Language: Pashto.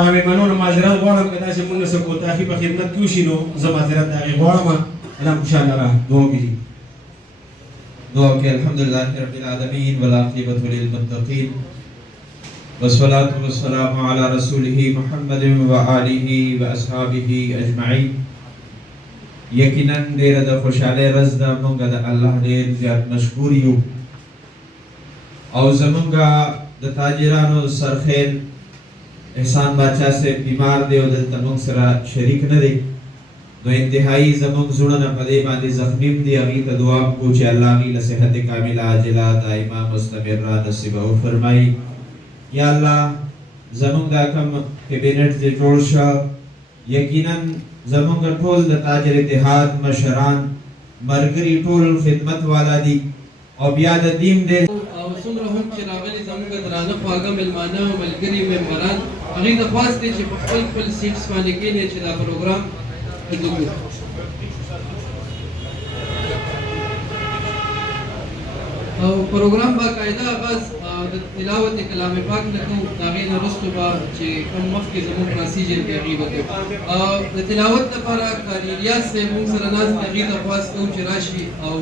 مېلمنو نه معذرت غواړم که داسې موږ څه کوتاهي په خدمت کې وشي نو زه معذرت د هغې غواړم. الله خوشحاله را دعا وکړي. دعا وکړئ. الحمدلله رب العالمین والعاقبة للمتقین والصلاة والسلام علی رسوله محمد وآله واصحابه اجمعین. یقینا ډېره د خوشحالۍ ورځ ده. موږ د الله ډېر زیات مشکور یو او زموږ د تاجرانو سرخیل احسان باچا سے بیمار دی او دلته موږ سره شریک نه دی، نو انتهایی زموږ زړونه په دې باندې زخمیم دي. هغې ته دعا وکړو چې الله هغې له صحت کامله عاجله دایمه مستمره نصیب وفرمایي. یا الله زموږ دا کوم کابینټ چې جوړ شه، یقینا زموږ ټول د تاجر اتحاد مشران ملګري ټول خدمت والا دي او بیا د دین ډېر او څومره هم چې راغلي زموږ درانه خواږه مېلمانه او ملګري ممبران، هغوی ته خواست دی چې په خپل خپل سیټس باندې کښېنئ چې دا پروګرام وګورو. او پروګرام باقاعده آغاز د تلاوت کلام پاک نه کوو، د هغې نه وروسته به چې کوم مخکې زموږ پروسیجر دی هغې به کوو. د تلاوت لپاره قاري ریاض صاحب موږ سره ناست دی، هغې ته خواست کوو چې راشي او